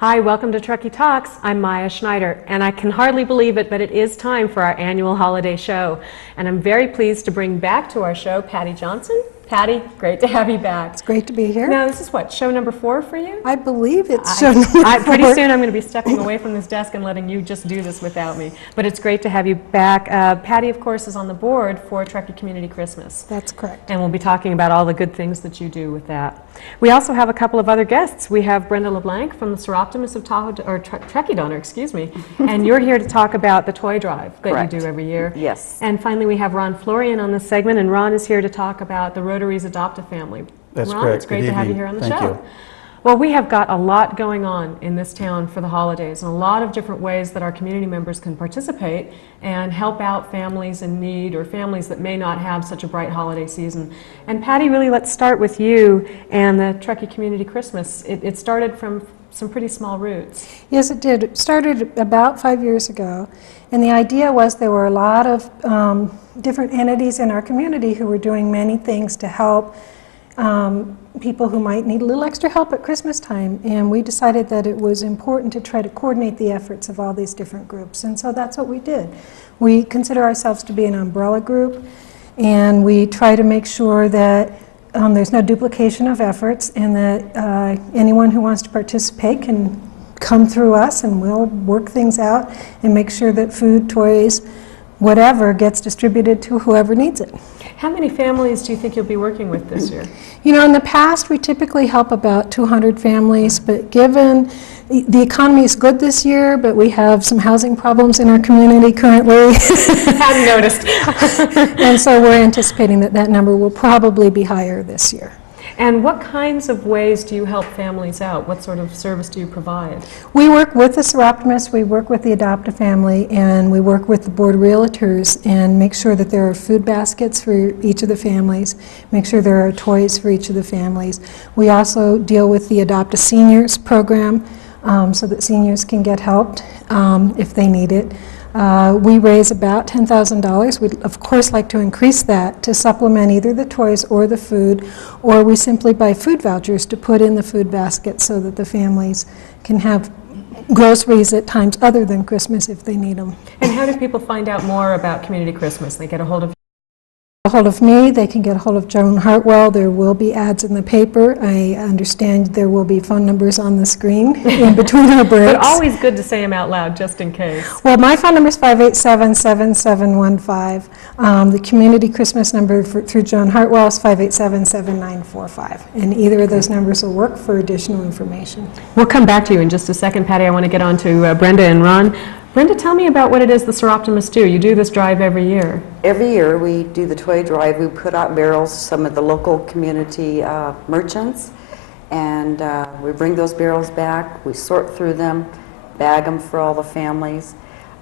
Hi, welcome to Truckee Talks. I'm Maya Schneider, and I can hardly believe it, but it is time for our annual holiday show. And I'm very pleased to bring back to our show Patty Johnson. Patty, great to have you back. It's great to be here. Now, this is what, show number 4 for you? I believe it's show number 4. Pretty soon I'm going to be stepping away from this desk and letting you just do this without me. But it's great to have you back. Patty, of course, is on the board for Truckee Community Christmas. That's correct. And we'll be talking about all the good things that you do with that. We also have a couple of other guests. We have Brenda LeBlanc from the Seroptimus of Tahoe, or Truckee Donor, excuse me. And you're here to talk about the toy drive that Correct. You do every year. Yes. And finally, we have Ron Florian on this segment, and Ron is here to talk about the Rotary's Adopt-A-Family. That's Ron, correct. it's great Good to have you evening. here on the Thank show. you. Well, we have got a lot going on in this town for the holidays, and a lot of different ways that our community members can participate and help out families in need or families that may not have such a bright holiday season. And Patty, really, let's start with you and the Truckee Community Christmas. It started from some pretty small roots. Yes, it did. It started about 5 years ago, and the idea was there were a lot of different entities in our community who were doing many things to help people who might need a little extra help at Christmas time, and we decided that it was important to try to coordinate the efforts of all these different groups, and so that's what we did. We consider ourselves to be an umbrella group, and we try to make sure that there's no duplication of efforts, and that anyone who wants to participate can come through us, and we'll work things out and make sure that food, toys, whatever gets distributed to whoever needs it. How many families do you think you'll be working with this year? You know, in the past, we typically help about 200 families, but given the economy is good this year, but we have some housing problems in our community currently. Hadn't noticed. And so we're anticipating that that number will probably be higher this year. And what kinds of ways do you help families out? What sort of service do you provide? We work with the Seroptimus, we work with the Adopt-A-Family, and we work with the Board of Realtors and make sure that there are food baskets for each of the families, make sure there are toys for each of the families. We also deal with the Adopt-A-Seniors program so that seniors can get helped if they need it. We raise about $10,000. We'd of course like to increase that to supplement either the toys or the food, or we simply buy food vouchers to put in the food basket so that the families can have groceries at times other than Christmas if they need them. And how do people find out more about Community Christmas? They get a hold of Me, they can get a hold of Joan Hartwell. There will be ads in the paper. I understand there will be phone numbers on the screen in between our breaks. But always good to say them out loud, just in case. Well, my phone number is 587-7715. The Community Christmas number through Joan Hartwell is 587-7945. And either of those numbers will work for additional information. We'll come back to you in just a second, Patty. I want to get on to Brenda and Ron. Brenda, tell me about what it is the Seroptimus do. You do this drive every year. Every year we do the toy drive. We put out barrels to some of the local community merchants, and we bring those barrels back. We sort through them, bag them for all the families.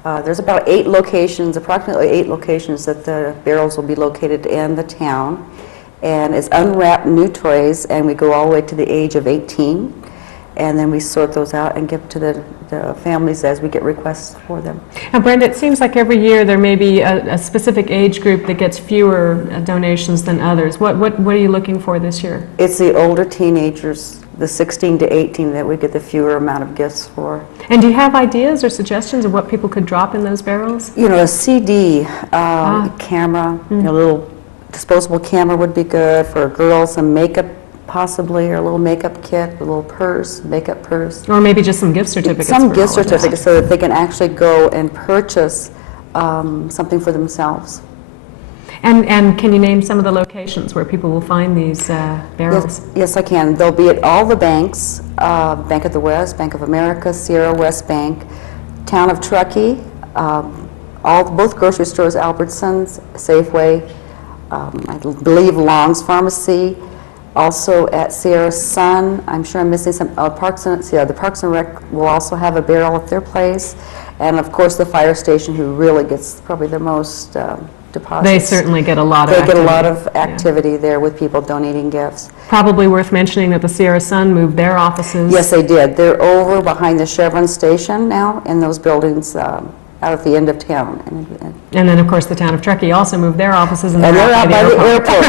There's about 8 locations, approximately 8 locations that the barrels will be located in the town. And it's unwrapped new toys, and we go all the way to the age of 18. And then we sort those out and give to the families as we get requests for them. Now, Brenda, it seems like every year there may be a specific age group that gets fewer donations than others. What are you looking for this year? It's the older teenagers, the 16 to 18, that we get the fewer amount of gifts for. And do you have ideas or suggestions of what people could drop in those barrels? You know, a CD, camera, a little disposable camera would be good for girls, some makeup possibly, or a little makeup kit, a little purse, makeup purse. Or maybe just some gift certificates. Some for gift all of that. certificates so that they can actually go and purchase something for themselves. And can you name some of the locations where people will find these barrels? Yes, I can. They'll be at all the banks, Bank of the West, Bank of America, Sierra West Bank, Town of Truckee, both grocery stores, Albertsons, Safeway, I believe Long's Pharmacy, also at Sierra Sun. I'm sure I'm missing some, the Parks and Rec will also have a barrel at their place, and of course the fire station, who really gets probably the most deposits. They certainly get a lot of They get a activity. lot of activity there with people donating gifts. Probably worth mentioning that the Sierra Sun moved their offices. Yes, they did. They're over behind the Chevron station now in those buildings out at the end of town. And then, of course, the town of Truckee also moved their offices, And they're out by the airport.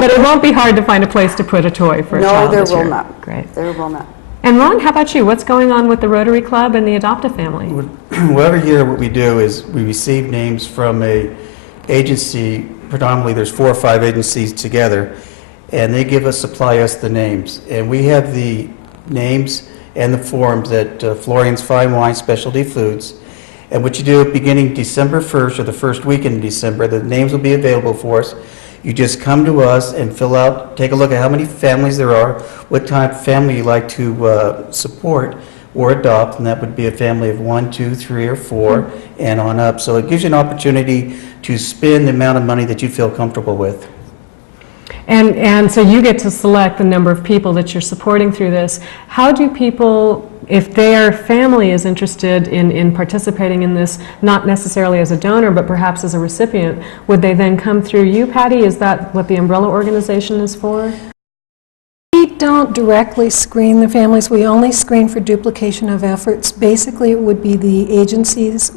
but it won't be hard to find a place to put a toy for a No, child there this will year. not. Great. There will not. And Ron, how about you? What's going on with the Rotary Club and the Adopt-A-Family? Well, every year what we do is we receive names from a agency. Predominantly there's 4 or 5 agencies together, and they supply us the names. And we have the names and the forms at Florian's Fine Wine Specialty Foods. And what you do beginning December 1st or the first weekend in December, the names will be available for us. You just come to us and take a look at how many families there are, what type of family you like to support or adopt, and that would be a family of 1, 2, 3, or 4, and on up. So it gives you an opportunity to spend the amount of money that you feel comfortable with. And so you get to select the number of people that you're supporting through this. How do people, if their family is interested in participating in this, not necessarily as a donor, but perhaps as a recipient, would they then come through you, Patty? Is that what the umbrella organization is for? We don't directly screen the families. We only screen for duplication of efforts. Basically, it would be the agencies,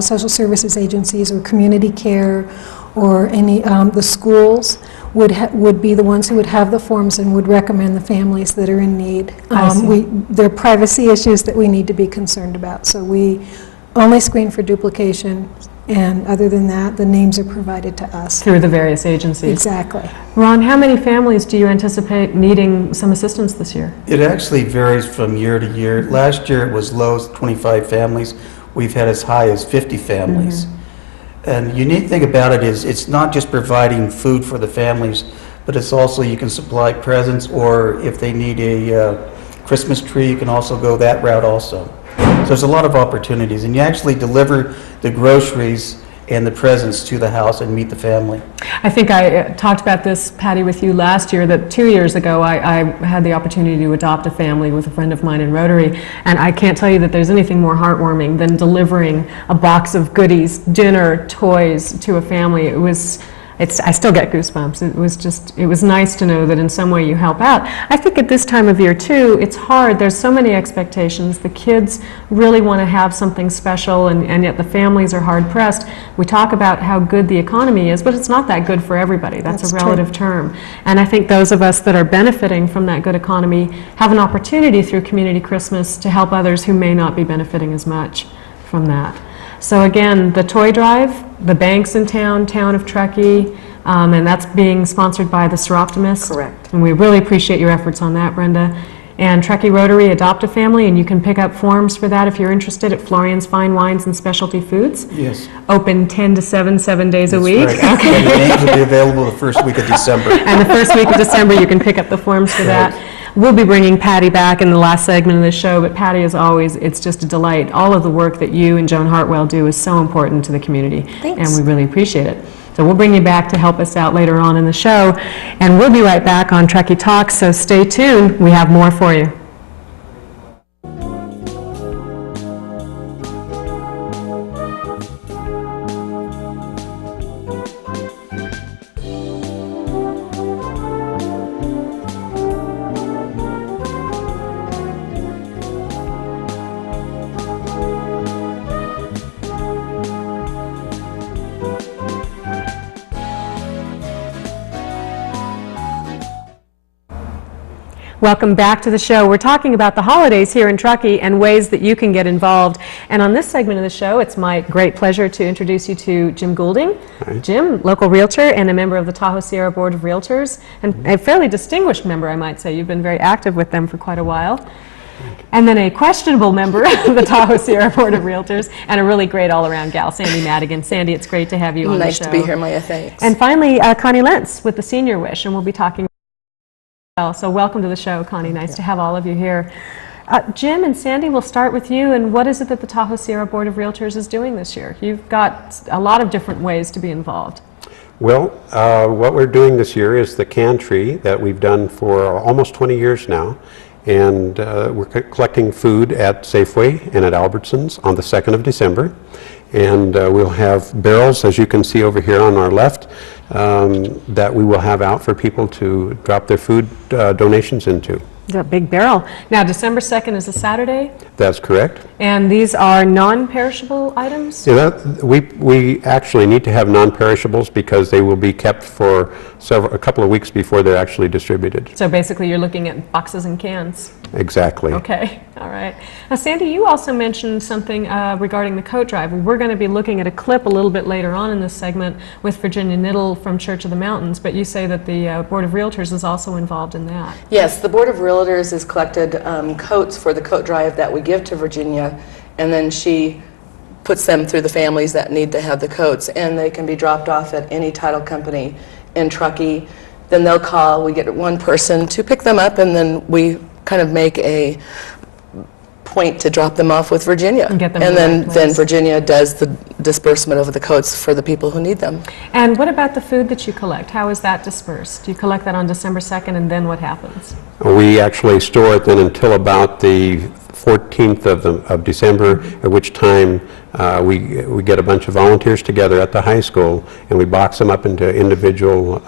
social services agencies, or community care, or any the schools would be the ones who would have the forms and would recommend the families that are in need. There are privacy issues that we need to be concerned about, so we only screen for duplication, and other than that, the names are provided to us. Through the various agencies. Exactly. Ron, how many families do you anticipate needing some assistance this year? It actually varies from year to year. Last year it was low as 25 families. We've had as high as 50 families. And the unique thing about it is it's not just providing food for the families, but it's also you can supply presents, or if they need a Christmas tree, you can also go that route also. So there's a lot of opportunities, and you actually deliver the groceries and the presents to the house and meet the family. I think I talked about this, Patty, with you last year, that 2 years ago I had the opportunity to adopt a family with a friend of mine in Rotary, and I can't tell you that there's anything more heartwarming than delivering a box of goodies, dinner, toys to a family. I still get goosebumps. It was nice to know that in some way you help out. I think at this time of year too, it's hard. There's so many expectations. The kids really want to have something special, and yet the families are hard pressed. We talk about how good the economy is, but it's not that good for everybody. That's a relative term. And I think those of us that are benefiting from that good economy have an opportunity through Community Christmas to help others who may not be benefiting as much from that. So again, the toy drive, the banks in town of Truckee, and that's being sponsored by the Seroptimist. Correct. And we really appreciate your efforts on that, Brenda. And Truckee Rotary Adopt-A-Family, and you can pick up forms for that if you're interested at Florian's Fine Wines and Specialty Foods. Yes. Open 10 to 7 days a That's week. right. Okay. And the names will be available the first week of December. And the first week of December, you can pick up the forms for that. We'll be bringing Patty back in the last segment of the show, but Patty, as always, it's just a delight. All of the work that you and Joan Hartwell do is so important to the community. Thanks. And we really appreciate it. So we'll bring you back to help us out later on in the show, and we'll be right back on Truckee Talks, so stay tuned. We have more for you. Welcome back to the show. We're talking about the holidays here in Truckee and ways that you can get involved. And on this segment of the show, it's my great pleasure to introduce you to Jim Goulding. Hi. Jim, local realtor and a member of the Tahoe Sierra Board of Realtors, and a fairly distinguished member, I might say. You've been very active with them for quite a while. And then a questionable member of the Tahoe Sierra Board of Realtors, and a really great all-around gal, Sandy Madigan. Sandy, it's great to have you on the show. Nice to be here, Maya. Thanks. And finally, Connie Lentz with the Senior Wish, and we'll be talking. So welcome to the show, Connie. Nice to have all of you here. Jim and Sandy, we'll start with you. And what is it that the Tahoe Sierra Board of Realtors is doing this year? You've got a lot of different ways to be involved. Well, what we're doing this year is the can tree that we've done for almost 20 years now. And we're collecting food at Safeway and at Albertsons on the 2nd of December. And we'll have barrels, as you can see over here on our left, that we will have out for people to drop their food donations into. It's a big barrel. Now, December 2nd is a Saturday, That's correct. and these are non-perishable items? Yeah, we actually need to have non-perishables because they will be kept for a couple of weeks before they're actually distributed. So basically, you're looking at boxes and cans. Exactly. Okay, all right. Now, Sandy, you also mentioned something regarding the coat drive. We're going to be looking at a clip a little bit later on in this segment with Virginia Niddle from Church of the Mountains, but you say that the Board of Realtors is also involved in that. Yes, the Board of Realtors has collected coats for the coat drive that we give to Virginia, and then she puts them through the families that need to have the coats, and they can be dropped off at any title company in Truckee. Then they'll call, we get one person to pick them up, and then we kind of make a point to drop them off with Virginia. And get them and in the then, right then place. Virginia does the disbursement of the coats for the people who need them. And what about the food that you collect? How is that dispersed? Do you collect that on December 2nd, and then what happens? We actually store it then until about the 14th of December, at which time we get a bunch of volunteers together at the high school, and we box them up into individual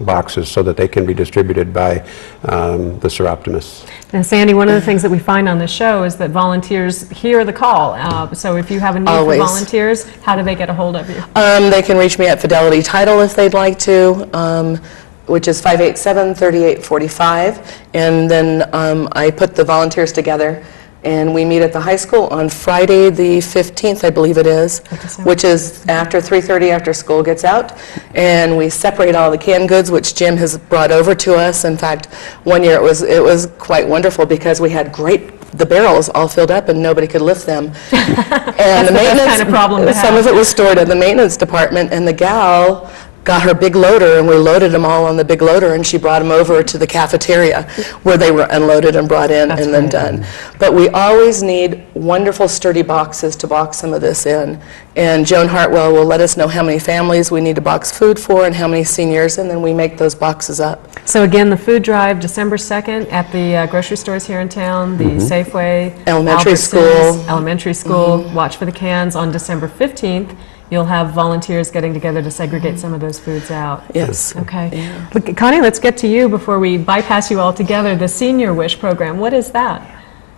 boxes so that they can be distributed by the Seroptimists. And Sandy, one of the things that we find on this show is that volunteers hear the call. So if you have a need Always. for volunteers, how do they get a hold of you? They can reach me at Fidelity Title if they'd like to, which is 587-3845. And then I put the volunteers together, and we meet at the high school on Friday the 15th, I believe it is, which is after 3:30 after school gets out. And we separate all the canned goods, which Jim has brought over to us. In fact, one year it was quite wonderful because we had the barrels all filled up and nobody could lift them. And the maintenance, kind of problem to some have. of it was stored in the maintenance department, and the gal got her big loader, and we loaded them all on the big loader, and she brought them over to the cafeteria where they were unloaded and brought in. That's and then great. done. But we always need wonderful sturdy boxes to box some of this in. And Joan Hartwell will let us know how many families we need to box food for and how many seniors, and then we make those boxes up. So again, the food drive, December 2nd, at the grocery stores here in town, the Safeway, Elementary Albertsons, school. Elementary school, watch for the cans. On December 15th, you'll have volunteers getting together to segregate some of those foods out. Yes. Okay. Yeah. Look, Connie, let's get to you before we bypass you altogether. The Senior Wish program, what is that?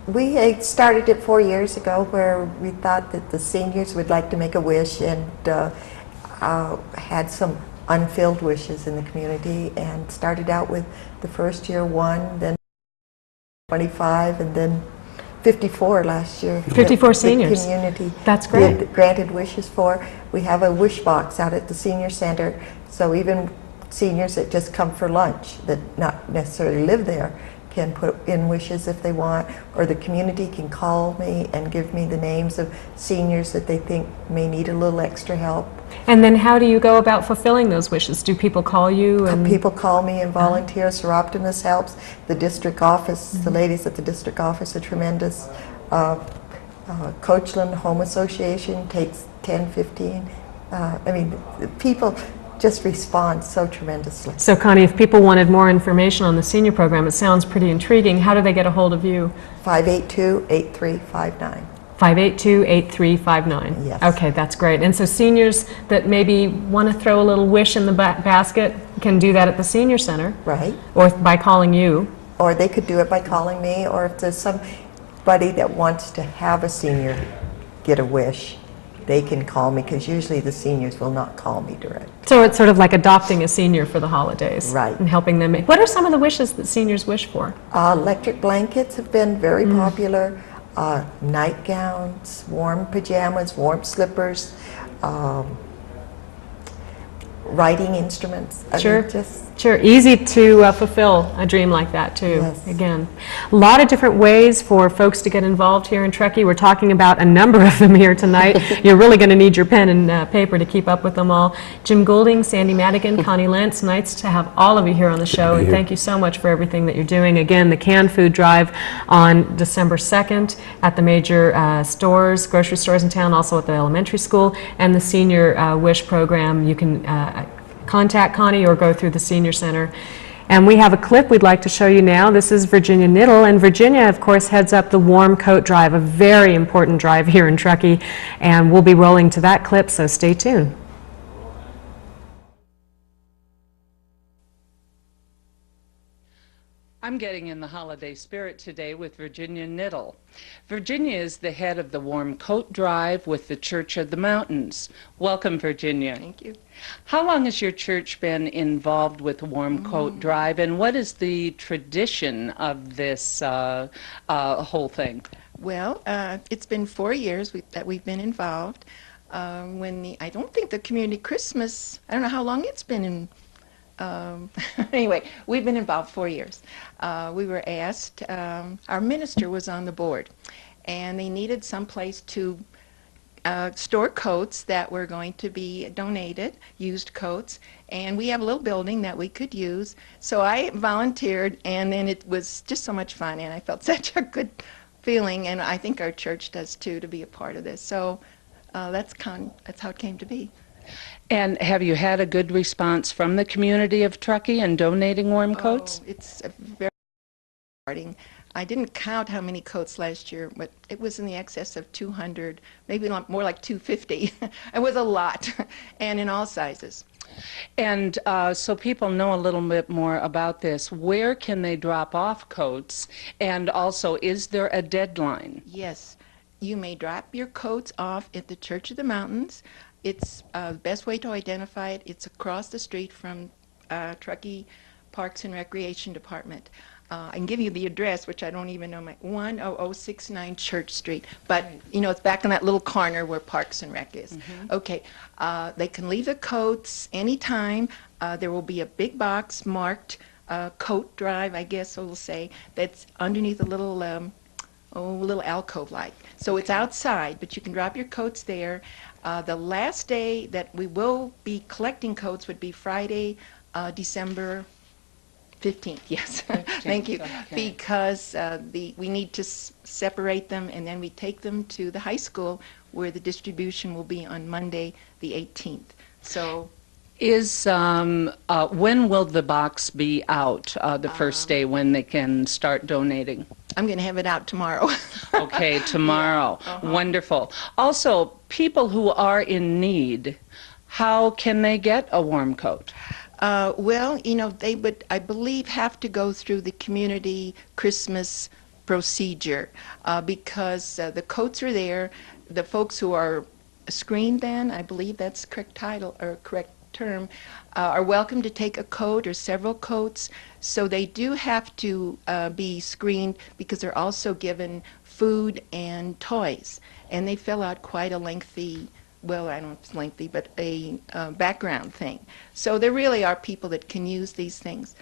We started it 4 years ago, where we thought that the seniors would like to make a wish, and had some unfilled wishes in the community, and started out with the first year 1, then 25, and then 54 last year. 54 The seniors. community That's great. did granted wishes for. We have a wish box out at the senior center, so even seniors that just come for lunch, that not necessarily live there, can put in wishes if they want, or the community can call me and give me the names of seniors that they think may need a little extra help. And then how do you go about fulfilling those wishes? Do people call you? And People call me and volunteer. Seroptimus helps. The district office, the ladies at the district office are tremendous. Coachland Home Association takes 10, 15. I mean, people just respond so tremendously. So Connie, if people wanted more information on the senior program, it sounds pretty intriguing. How do they get a hold of you? 582-8359. 582-8359. Yes. Okay, that's great. And so seniors that maybe want to throw a little wish in the basket can do that at the senior center, Right. or by calling you. Or they could do it by calling me, or if there's somebody that wants to have a senior get a wish, they can call me, because usually the seniors will not call me direct. So it's sort of like adopting a senior for the holidays. Right. And helping them make. What are some of the wishes that seniors wish for? Electric blankets have been very popular. Nightgowns, warm pajamas, warm slippers, writing instruments. I mean, Sure. just Sure, easy to fulfill a dream like that too. Yes. Again, a lot of different ways for folks to get involved here in Truckee. We're talking about a number of them here tonight. You're really going to need your pen and paper to keep up with them all. Jim Goulding, Sandy Madigan, Connie Lentz, nice to have all of you here on the show, and thank you so much for everything that you're doing. Again, the canned food drive on December 2nd at the major stores, grocery stores in town, also at the elementary school, and the Senior Wish program. You can contact Connie or go through the senior center. And we have a clip we'd like to show you now. This is Virginia Niddle, and Virginia, of course, heads up the Warm Coat Drive, a very important drive here in Truckee, and we'll be rolling to that clip, so stay tuned. I'm getting in the holiday spirit today with Virginia Niddle. Virginia is the head of the Warm Coat Drive with the Church of the Mountains. Welcome, Virginia. Thank you. How long has your church been involved with Warm Coat Drive, and what is the tradition of this whole thing? Well, it's been 4 years that we've been involved. I don't think the Community Christmas, I don't know how long it's been in. Anyway, we've been involved 4 years. We were asked, our minister was on the board, and they needed some place to store coats that were going to be donated, used coats, and we have a little building that we could use. So I volunteered, and then it was just so much fun, and I felt such a good feeling, and I think our church does too, to be a part of this. So that's how it came to be. And have you had a good response from the community of Truckee in donating warm coats? It's very rewarding. I didn't count how many coats last year, but it was in the excess of 200, maybe more like 250. It was a lot, and in all sizes. And so people know a little bit more about this. Where can they drop off coats? And also, is there a deadline? Yes. You may drop your coats off at the Church of the Mountains. It's the best way to identify it. It's across the street from Truckee Parks and Recreation Department. I can give you the address, which I don't even know, 10069 Church Street. But, you know, it's back in that little corner where Parks and Rec is. Okay. They can leave the coats anytime. There will be a big box marked Coat Drive, I guess we'll say, that's underneath a little little alcove-like. So it's outside, but you can drop your coats there. The last day that we will be collecting coats would be Friday, December 15th. Yes, 15th. Thank you. Okay. Because we need to separate them, and then we take them to the high school where the distribution will be on Monday, the 18th. So. When will the box be out, the first day when they can start donating? I'm going to have it out tomorrow. Okay, tomorrow. Yeah. Wonderful. Also, people who are in need, how can they get a warm coat? Well, you know, they would, I believe, have to go through the Community Christmas procedure because the coats are there. The folks who are screened then, I believe that's the correct title or correct term, are welcome to take a coat or several coats. So they do have to be screened because they're also given food and toys. And they fill out quite a lengthy, well, I don't know if it's lengthy, but a background thing. So there really are people that can use these things.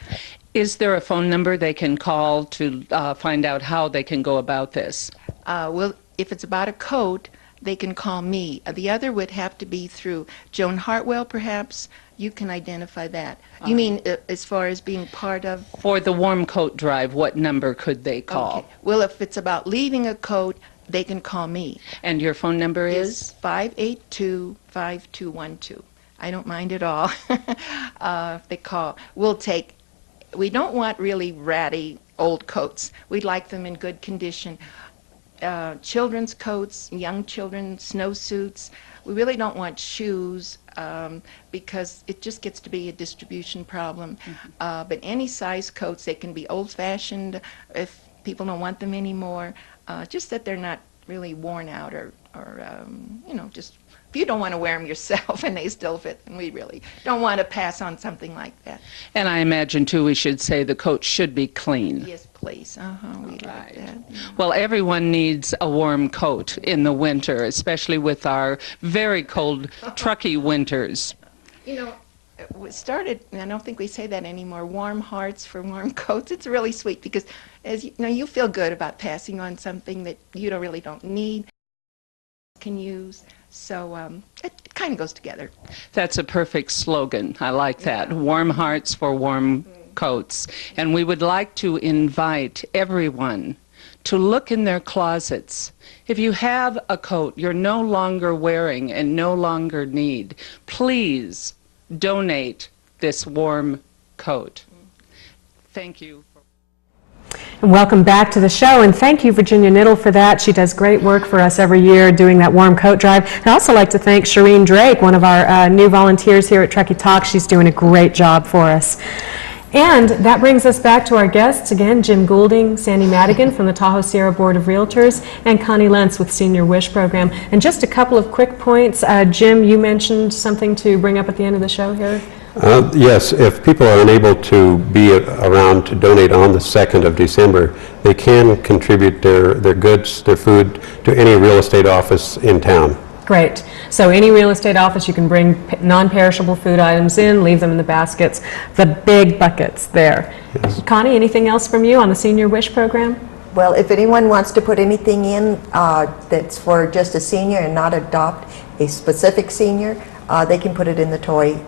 Is there a phone number they can call to find out how they can go about this? Well, if it's about a coat, they can call me. The other would have to be through Joan Hartwell, perhaps. You can identify that. You mean as far as being part of? For the warm coat drive, what number could they call? Okay. Well, if it's about leaving a coat, they can call me. And your phone number is? 582-5212. I don't mind at all if they call. We don't want really ratty old coats. We'd like them in good condition. Children's coats, young children, snowsuits. We really don't want shoes because it just gets to be a distribution problem. But any size coats, they can be old-fashioned if people don't want them anymore, just that they're not really worn out or you know, just if you don't want to wear them yourself and they still fit, then we really don't want to pass on something like that. And I imagine, too, we should say the coat should be clean. Yes, please. We'd like that. Well, everyone needs a warm coat in the winter, especially with our very cold Truckee winters. You know, it started, and I don't think we say that anymore, warm hearts for warm coats. It's really sweet because, as you know, you feel good about passing on something that you really don't need, can use. So it kind of goes together. That's a perfect slogan. I like that. Warm hearts for warm coats. And we would like to invite everyone to look in their closets. If you have a coat you're no longer wearing and no longer need, please donate this warm coat. Thank you. And welcome back to the show, and thank you, Virginia Niddle, for that. She does great work for us every year doing that warm coat drive. I'd also like to thank Shireen Drake, one of our new volunteers here at Truckee Talk. She's doing a great job for us. And that brings us back to our guests again, Jim Goulding, Sandy Madigan from the Tahoe Sierra Board of Realtors, and Connie Lentz with Senior Wish Program. And just a couple of quick points. Jim, you mentioned something to bring up at the end of the show here. Yes, if people are unable to be around to donate on the 2nd of December, they can contribute their goods, their food, to any real estate office in town. Great. So any real estate office, you can bring non-perishable food items in, leave them in the baskets, the big buckets there. Yes. Connie, anything else from you on the Senior Wish Program? Well, if anyone wants to put anything in that's for just a senior and not adopt a specific senior, they can put it in the toy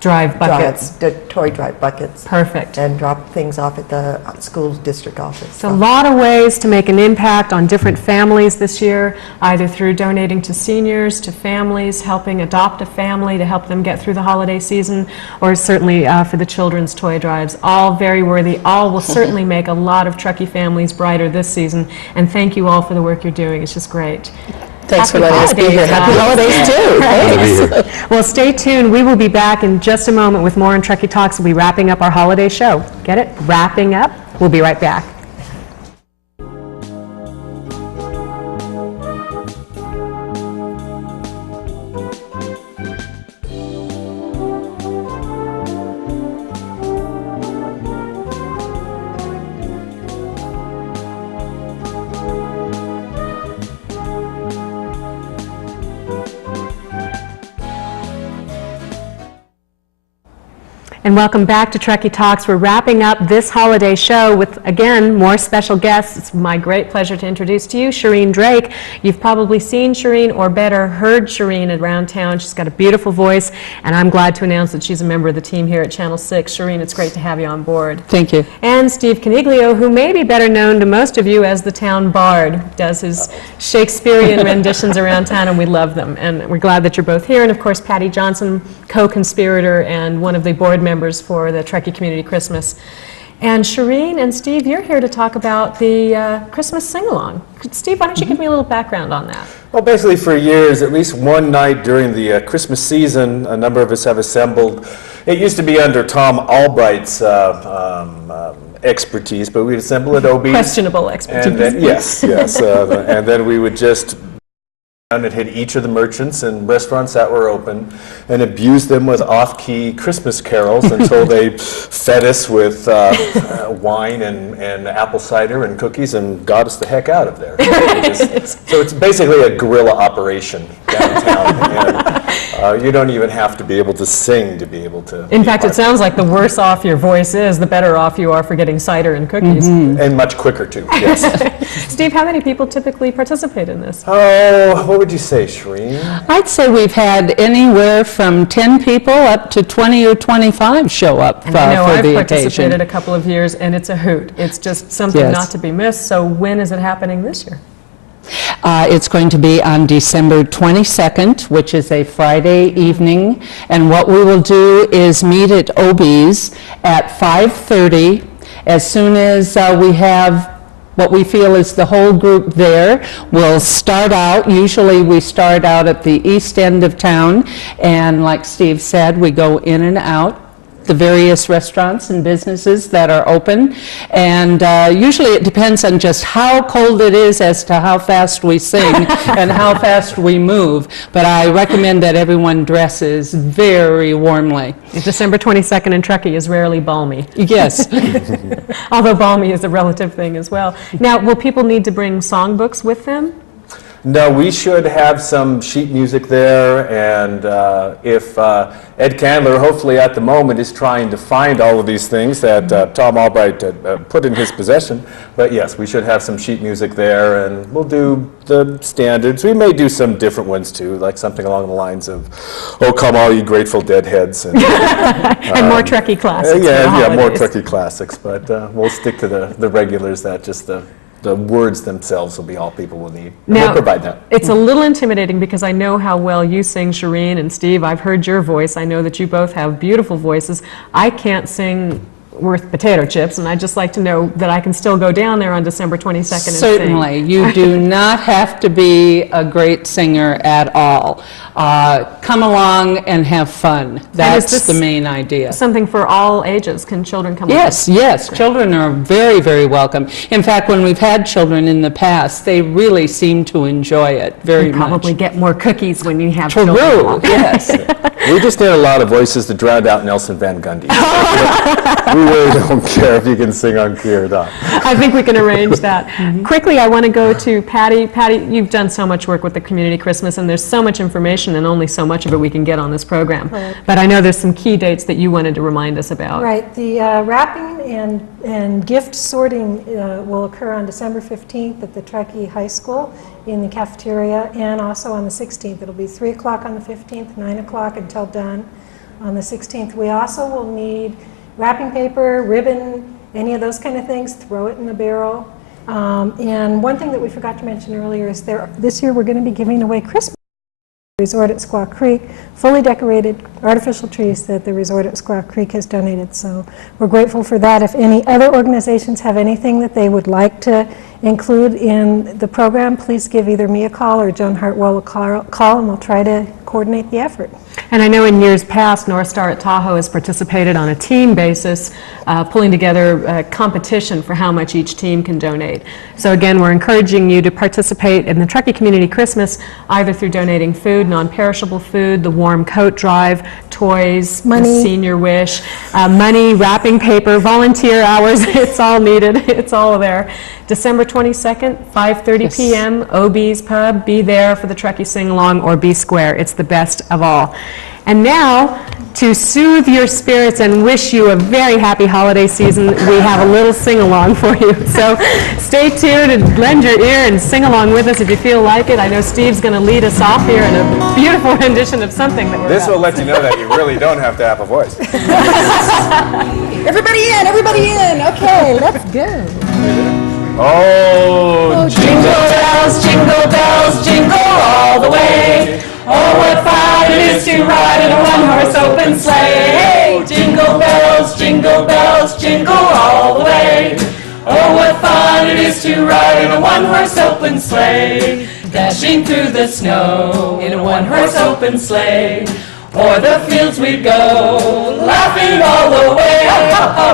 Drive buckets. the toy drive buckets. Perfect. And drop things off at the school district office. So a lot of ways to make an impact on different families this year, either through donating to seniors, to families, helping adopt a family to help them get through the holiday season, or certainly for the children's toy drives. All very worthy. All will certainly make a lot of Truckee families brighter this season. And thank you all for the work you're doing. It's just great. Thanks Happy for letting us be here. holidays, Happy holidays, too. Thanks. Well, stay tuned. We will be back in just a moment with more on Truckee Talks. We'll be wrapping up our holiday show. Get it? Wrapping up. We'll be right back. And welcome back to Truckee Talks. We're wrapping up this holiday show with, again, more special guests. It's my great pleasure to introduce to you Shireen Drake. You've probably seen Shireen, or better, heard Shireen around town. She's got a beautiful voice, and I'm glad to announce that she's a member of the team here at Channel 6. Shireen, it's great to have you on board. Thank you. And Steve Caniglio, who may be better known to most of you as the town bard, does his Shakespearean renditions around town, and we love them. And we're glad that you're both here. And of course, Patty Johnson, co-conspirator and one of the board members for the Truckee Community Christmas. And Shireen and Steve, you're here to talk about the Christmas sing-along. Steve, why don't you give me a little background on that? Well, basically for years, at least one night during the Christmas season, a number of us have assembled. It used to be under Tom Albright's expertise, but we'd assemble at Obie's. Questionable expertise. And then, yes. And then we would just and hit each of the merchants and restaurants that were open and abuse them with off-key Christmas carols until they fed us with wine and apple cider and cookies and got us the heck out of there. So it's basically a guerrilla operation downtown. And you don't even have to be able to sing to be able to. In fact, it sounds like the worse off your voice is, the better off you are for getting cider and cookies. Mm-hmm. And much quicker, too, yes. Steve, how many people typically participate in this? Oh, what would you say, Shireen? I'd say we've had anywhere from 10 people up to 20 or 25 show up and I know for I've the participated occasion. a couple of years, and it's a hoot. It's just something Yes. not to be missed. So when is it happening this year? It's going to be on December 22nd, which is a Friday evening, and what we will do is meet at Obie's at 5:30. As soon as we have what we feel is the whole group there, we'll start out. Usually we start out at the east end of town, and like Steve said, we go in and out the various restaurants and businesses that are open, and usually it depends on just how cold it is as to how fast we sing and how fast we move, but I recommend that everyone dresses very warmly. December 22nd in Truckee is rarely balmy. Yes. Although balmy is a relative thing as well. Now, will people need to bring songbooks with them? No, we should have some sheet music there, and if Ed Candler, hopefully at the moment, is trying to find all of these things that Tom Albright put in his possession. But yes, we should have some sheet music there, and we'll do the standards. We may do some different ones too, like something along the lines of "Oh Come All You Grateful Dead Heads," and, and more Truckee classics. yeah, more Truckee classics. But we'll stick to the regulars. That just the words themselves will be all people will need. Now, we'll provide that. It's a little intimidating because I know how well you sing, Shireen, and Steve. I've heard your voice. I know that you both have beautiful voices. I can't sing worth potato chips, and I'd just like to know that I can still go down there on December 22nd and sing. Certainly. You do not have to be a great singer at all. Come along and have fun. That's the main idea. Something for all ages. Can children come? Yes, yes. Children are very, very welcome. In fact, when we've had children in the past, they really seem to enjoy it very much. Probably get more cookies when you have True, children. yes. We just need a lot of voices to drown out Nelson Van Gundy. We really don't care if you can sing on key or not. I think we can arrange that. Quickly, I want to go to Patty. Patty, you've done so much work with the Community Christmas, and there's so much information, and only so much of it we can get on this program. Right. But I know there's some key dates that you wanted to remind us about. Right. The wrapping and gift sorting will occur on December 15th at the Truckee High School in the cafeteria, and also on the 16th. It'll be 3 o'clock on the 15th, 9 o'clock until done on the 16th. We also will need wrapping paper, ribbon, any of those kind of things. Throw it in the barrel. And one thing that we forgot to mention earlier is this year we're going to be giving away Christmas resort at Squaw Creek, fully decorated artificial trees that the resort at Squaw Creek has donated. So we're grateful for that. If any other organizations have anything that they would like to include in the program, please give either me a call or Joan Hartwell a call, and we'll try to coordinate the effort. And I know in years past, North Star at Tahoe has participated on a team basis, pulling together a competition for how much each team can donate. So again, we're encouraging you to participate in the Truckee Community Christmas, either through donating food, non-perishable food, the warm coat drive, toys, money, the senior wish, money, wrapping paper, volunteer hours. It's all needed. It's all there. December 22nd, 5:30 p.m., OB's Pub. Be there for the Truckee Sing-Along, or be square. It's the best of all. And now, to soothe your spirits and wish you a very happy holiday season, we have a little sing-along for you. So stay tuned and lend your ear and sing along with us if you feel like it. I know Steve's going to lead us off here in a beautiful rendition of something that we're This will let you know that you really don't have to have a voice. Everybody in, everybody in. Okay, let's go. Oh, jingle bells, jingle all the way. Oh, what fun it is to ride in a one-horse open sleigh. Jingle bells, jingle all the way. Oh, what fun it is to ride in a one-horse open sleigh. Dashing through the snow in a one-horse open sleigh. O'er the fields we go, laughing all the way.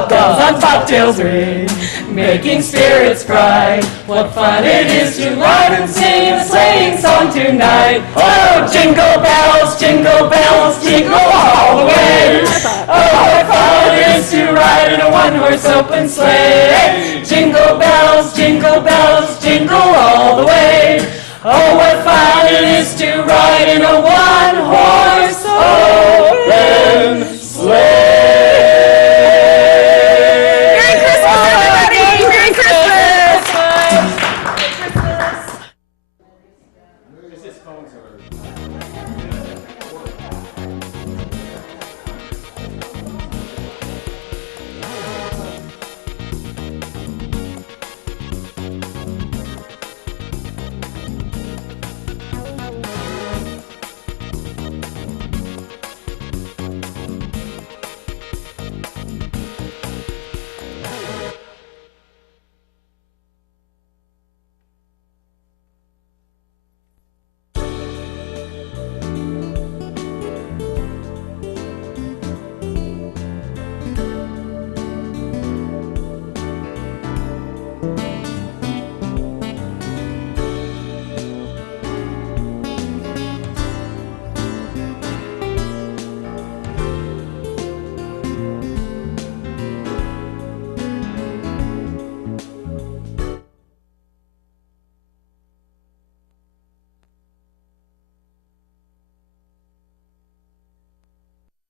Bells on bobtails ring, making spirits bright. What fun it is to ride and sing a sleighing song tonight. Oh, jingle bells, jingle all the way. Oh, what fun it is to ride in a one-horse open sleigh. Jingle bells, jingle all the way. Oh, what fun it is to ride in a one